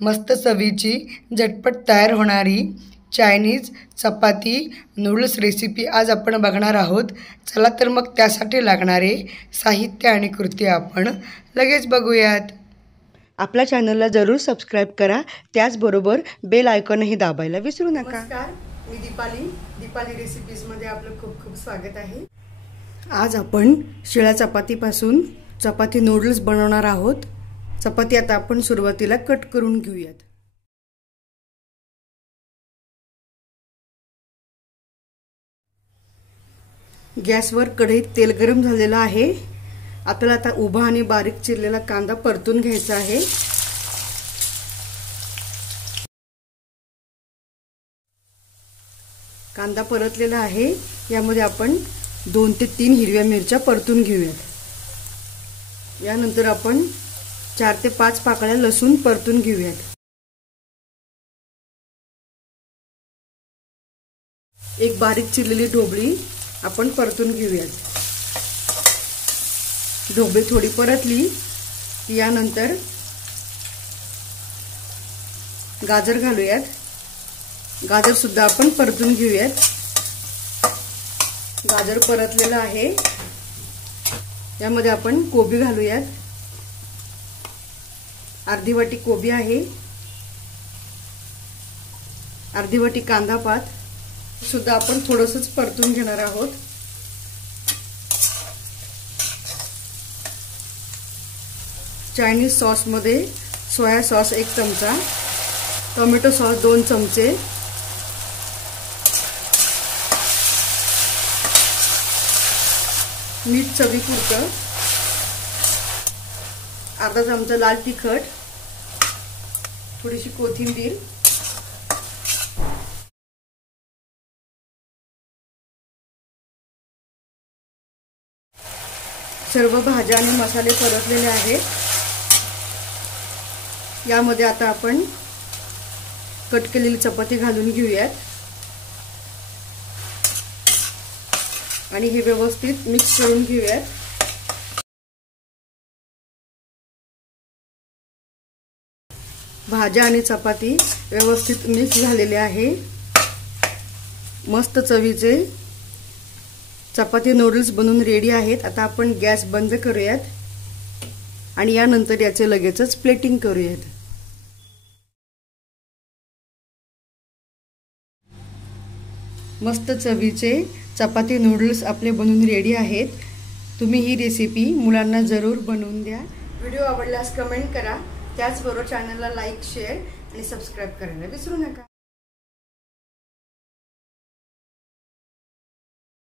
मस्त चवीची झटपट तयार होणारी चायनीज चपाती नूडल्स रेसिपी आज आपण बघणार आहोत। चला तर मग त्यासाठी लागणारे साहित्य आणि कृती आपण लगेच बघूयात। आपल्या चॅनलला जरूर सबस्क्राइब करा, त्याचबरोबर बेल आयकॉनही दाबायला विसरू नका। नमस्कार, मी दीपाली रेसिपीजमध्ये आपलं खूप खूप स्वागत आहे। आज आपण शिळ्या चपातीपासून चपाती नूडल्स बनवणार आहोत। चपाती आता आपण सुरुवातीला कट करून घेऊयात। गॅसवर कढईत तेल गरम झालेलं आहे। आपल्याला आता उभा आणि बारीक चिरलेला कांदा परतून घ्यायचा आहे। कांदा परतलेला आहे, यामध्ये आपण 2 ते 3 हिरव्या मिरच्या परतून घेऊयात। यानंतर आपण 4 ते 5 पाकळ्या लसूण परतून घेऊयात। एक बारीक चिरलेली ढोबळी आपण परतून घेऊयात। ढोबळी थोडी परतली की यानंतर गाजर घालूयात। गाजर सुद्धा आपण परतून घेऊयात। गाजर परतलेलं आहे, यामध्ये आपण कोबी घालूयात। अर्धी वाटी कोबी आहे, अर्धी वाटी कांदा पात सुद्धा आपण थोडंसंच परतून घेणार आहोत। चायनीज सॉस मध्ये सोया सॉस 1 चमचा, टोमॅटो सॉस 2 चमचे, मीठ चवीपुरतं, अर्धा चमचा लाल तिखट, थोडीशी कोथिंबीर, सर्व भाज्या आणि मसाले परतलेले आहेत। यामध्ये आता आपण कट केलेली चपाती घालून घेऊयात आणि हे व्यवस्थित मिक्स करून घेऊयात। भाज्या आणि चपाती व्यवस्थित मिक्स झालेले आहे। मस्त चवीचे चपाती नूडल्स बनवून रेडी आहेत। आता आपण गॅस बंद करूयात आणि यानंतर याचे लगेचच प्लेटिंग करूयात। मस्त चवीचे चपाती नूडल्स आपले बनवून रेडी आहेत। तुम्ही ही रेसिपी मुलांना जरूर बनवून द्या। व्हिडिओ आवडल्यास कमेंट करा, त्याचबरोबर चॅनलला लाईक, शेअर आणि सबस्क्राइब करायला विसरू नका।